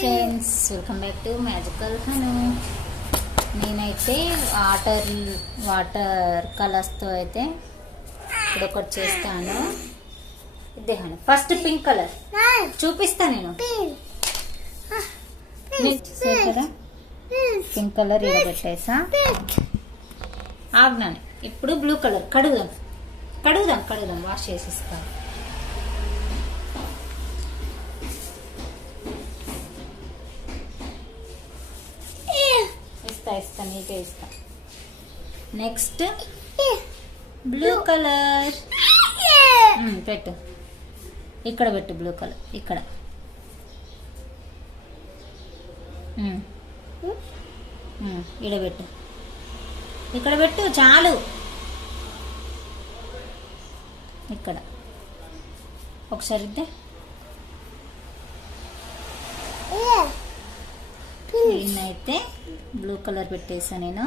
Friends, welcome back to magical Hanu. నేనైతే water కలర్స్తో అయితే ఇప్పుడు ఒకటి చేస్తాను. ఇదే హను. ఫస్ట్ పింక్ కలర్ చూపిస్తా నేను. కదా పింక్ కలర్ ఇలా పెట్టేసా. ఆగ్నాను. ఇప్పుడు బ్లూ కలర్ కడుగుదాం వాష్ చేసేస్తా. ఇస్తా నీకే ఇస్తా. నెక్స్ట్ బ్లూ కలర్ పెట్టు. ఇక్కడ పెట్టు బ్లూ కలర్. ఇక్కడ పెట్టు. ఇక్కడ పెట్టు చాలు. ఇక్కడ ఒకసారి ఇద్దే. దీన్నైతే బ్లూ కలర్ పెట్టేసా నేను.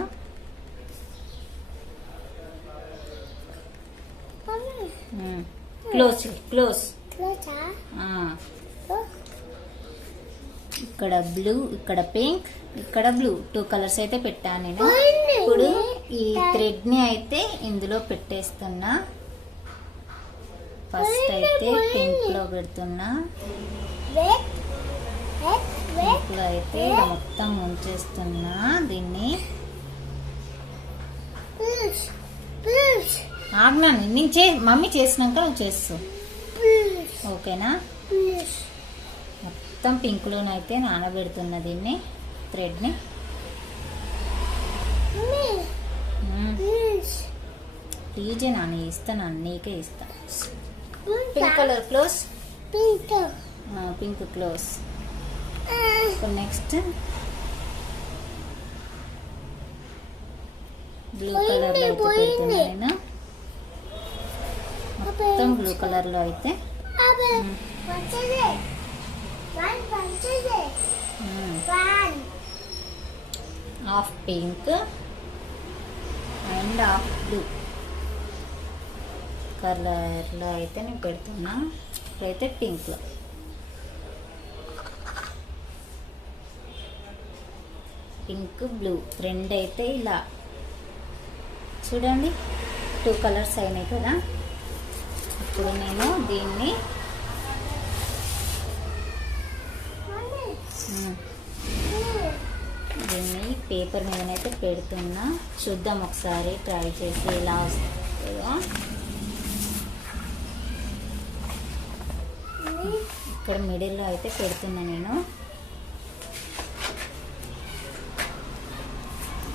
క్లోజ్. ఇక్కడ బ్లూ, ఇక్కడ పింక్, ఇక్కడ బ్లూ, 2 కలర్స్ అయితే పెట్టాను నేను. ఇప్పుడు ఈ థ్రెడ్ ని అయితే ఇందులో పెట్టేస్తున్నా. ఫస్ట్ అయితే పింక్ లో పెడుతున్నా. పింక్ లో అయితే మొత్తం ముంచేస్తున్నా దీన్ని. ఆగ్నాను నేను మమ్మీ చేసినాక నువ్వు చేస్తావు, ఓకేనా? మొత్తం పింక్ లోనైతే నానబెడుతున్నా దీన్ని, థ్రెడ్ ని. ప్లీజ్ నాన్న ఇస్తాను, నీకే ఇస్తా. Pink colour close, pink close. Next blue colour లో అయితే పెడుతున్నా నేను. మొత్తం బ్లూ కలర్ లో అయితే half pink and half blue colour లో అయితే నేను పెడుతున్నా. ఇప్పుడైతే పింక్ లో పింక్ బ్లూ రెండు అయితే ఇలా చూడండి, 2 కలర్స్ అయినాయి కదా. ఇప్పుడు నేను దీన్ని పేపర్ మీదనైతే పెడుతున్నా. చూద్దాం ఒకసారి ట్రై చేసి ఎలా వస్తుందో. ఇక్కడ మిడిల్లో అయితే పెడుతున్నా నేను.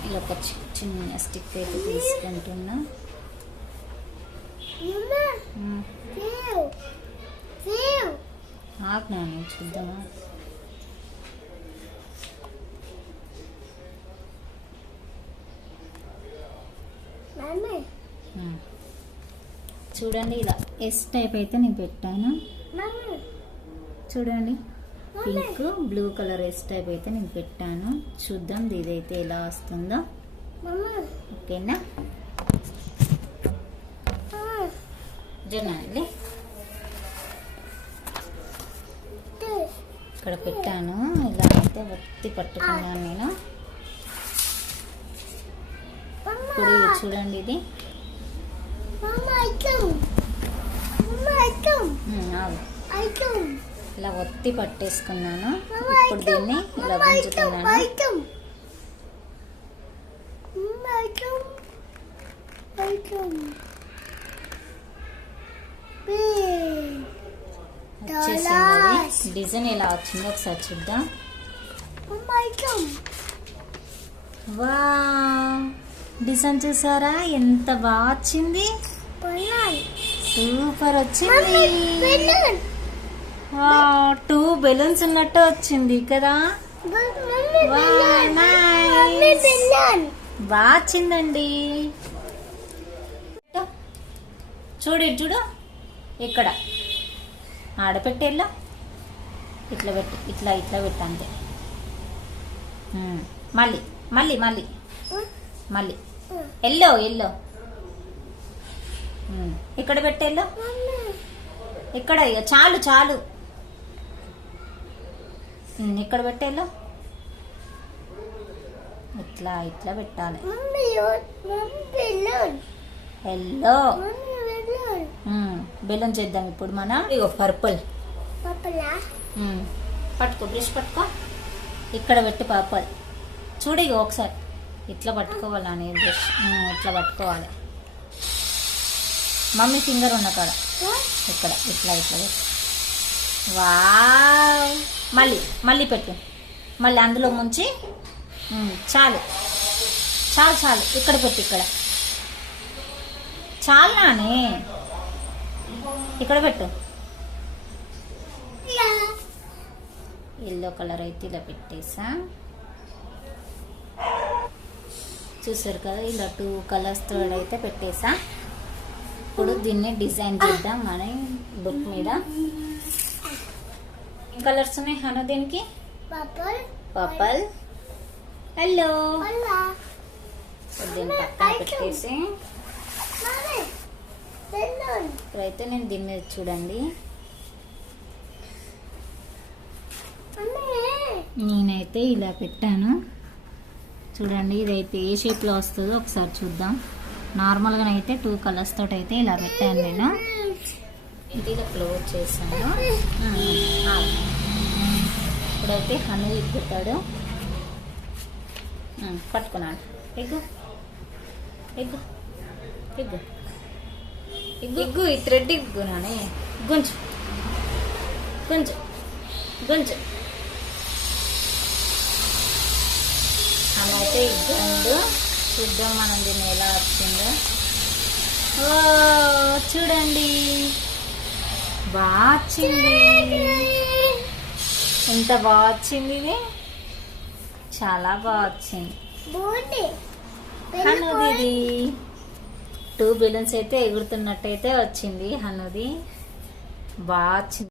ఇలా ఒక చిన్న స్టిక్ అయితే తీసుకుంటున్నా. ఆగ్నాను చూద్దామా. చూడండి ఇలా ఎస్ టైప్ అయితే నేను పెట్టాను. చూడండి pink blue colour S type అయితే నేను పెట్టాను. చూద్దాం ఇదైతే ఎలా వస్తుందో, ఓకేనా? జనాలి ఇక్కడ పెట్టాను. ఇలా అయితే ఒత్తి పట్టుకున్నాను నేను. ఇప్పుడు చూడండి ఇది ఇలా ఒత్తి పట్టేసుకున్నాను. ఇప్పుడు దీన్ని ఇలా గుంజుతున్నాను. వచ్చేసింది. డిజైన్ ఎలా వచ్చిందో ఒకసారి చూద్దాం. వావ్, డిజైన్ చూసారా ఎంత బాగా వచ్చింది. సూపర్ వచ్చింది. 2 బెలూన్స్ ఉన్నట్టు వచ్చింది కదా. బాగా వచ్చిందండి. చూడు ఇక్కడ ఆడపెట్టేలా ఇట్లా పెట్టి ఇట్లా పెట్టు అంతే. మళ్ళీ ఎల్లో ఇక్కడ పెట్టేలో. ఇక్కడ చాలు ఇక్కడ పెట్టేలో ఇట్లా ఇట్లా పెట్టాలి. ఎల్లో బెలూన్ చేద్దాం ఇప్పుడు మనం. ఇగో పర్పుల్ పట్టుకో, బ్రష్ పట్టుకో, ఇక్కడ పెట్టి పర్పుల్ చూడు. ఇగో ఒకసారి ఇట్లా పట్టుకోవాలని బ్రష్ ఇట్లా పట్టుకోవాలి. మమ్మీ ఫింగర్ ఉన్న కాడ ఇక్కడ ఇట్లా ఇట్లా పెట్టు. వావ్, మళ్ళీ మళ్ళీ పెట్టు, మళ్ళీ అందులో ముంచి. చాలు చాలు చాలు, ఇక్కడ పెట్టు, ఇక్కడ చాలు నానే, ఇక్కడ పెట్టు. ఎల్లో కలర్ అయితే ఇలా పెట్టేసా. చూసారు కదా, ఇలా 2 కలర్స్ తో అయితే పెట్టేసా. ఇప్పుడు దీన్ని డిజైన్ చేద్దాం మన బుక్ మీద. ఏం కలర్స్ ఉన్నాయి హను దీనికి? Purple, yellow. దీన్ని పక్కన పెట్టేసి ఇప్పుడైతే నేను దీని మీద చూడండి, నేనైతే ఇలా పెట్టాను చూడండి. ఇదైతే ఏ షేప్లో వస్తుందో ఒకసారి చూద్దాం. నార్మల్గానైతే 2 కలర్స్ తోటి అయితే ఇలా పెట్టాను నేను. ఇలా క్లోజ్ చేశాను. ఇప్పుడైతే హను ఎక్కుతాడు. పట్టుకున్నాడు. Egg egg egg egg egg, ఈ థ్రెడ్ ఎగ్గు నానే. గుంజు గుంజు గుంజు. అయితే ఇద్దండు, చూద్దాం మనం దీన్ని ఎలా వచ్చిందో. ఓ చూడండి, బాగా వచ్చింది. ఎంత బాగా వచ్చింది, ఇది చాలా బాగా వచ్చింది. హనుది 2 బెలూన్స్ అయితే ఎగురుతున్నట్టయితే వచ్చింది. హనుది బాగా వచ్చింది.